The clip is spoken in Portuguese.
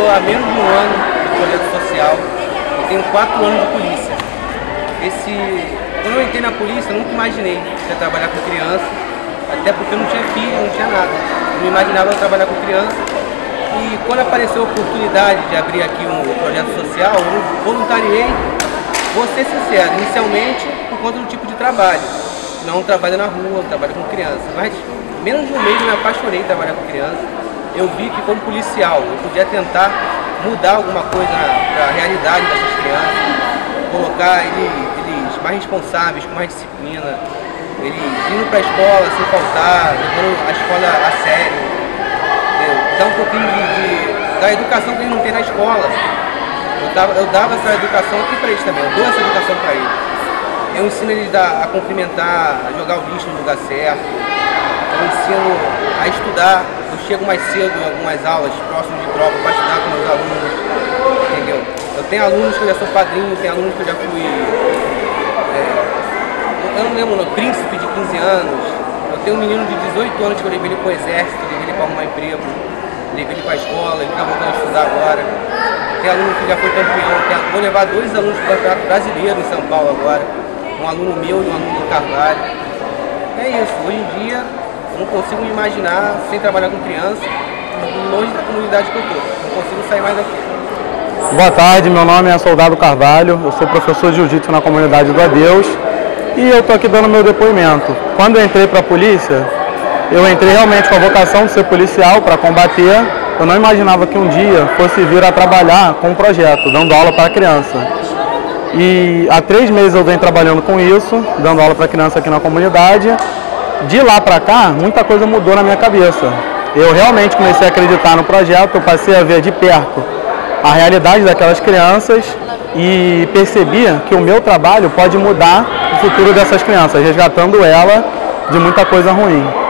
estou há menos de um ano no projeto social, eu tenho 4 anos de polícia. Quando eu entrei na polícia, eu nunca imaginei que ia trabalhar com criança, até porque eu não tinha filho, não tinha nada. Eu não imaginava eu trabalhar com criança. E quando apareceu a oportunidade de abrir aqui um projeto social, eu voluntariei, vou ser sincero, inicialmente por conta do tipo de trabalho. Não trabalho na rua, trabalho com criança, mas menos de um mês eu me apaixonei em trabalhar com criança. Eu vi que como policial eu podia tentar mudar alguma coisa para a realidade dessas crianças, colocar eles mais responsáveis, com mais disciplina, eles indo para a escola sem faltar, levando a escola a sério, dar um pouquinho da educação que eles não têm na escola. Eu dava essa educação aqui para eles também, eu dou essa educação para eles. Eu ensino eles a cumprimentar, a jogar o lixo no lugar certo, eu ensino a estudar. Eu chego mais cedo em algumas aulas, próximo de prova, para estudar com meus alunos, entendeu? Eu tenho alunos que eu já sou padrinho, tenho alunos que eu já fui, eu não lembro, príncipe de 15 anos. Eu tenho um menino de 18 anos que eu levei ele para o exército, levei ele para arrumar emprego, levei ele para a escola, ele está voltando a estudar agora. Tem aluno que já foi campeão, vou levar 2 alunos para o Campeonato Brasileiro em São Paulo agora, um aluno meu e um aluno do Carvalho. É isso, hoje em dia eu não consigo me imaginar sem trabalhar com criança, longe da comunidade que eu estou, não consigo sair mais daqui. Boa tarde, meu nome é Soldado Carvalho, eu sou professor de jiu-jitsu na comunidade do Adeus e eu estou aqui dando meu depoimento. Quando eu entrei para a polícia, eu entrei realmente com a vocação de ser policial para combater. Eu não imaginava que um dia fosse vir a trabalhar com um projeto, dando aula para criança. E há 3 meses eu venho trabalhando com isso, dando aula para criança aqui na comunidade. De lá para cá, muita coisa mudou na minha cabeça. Eu realmente comecei a acreditar no projeto, eu passei a ver de perto a realidade daquelas crianças e percebi que o meu trabalho pode mudar o futuro dessas crianças, resgatando ela de muita coisa ruim.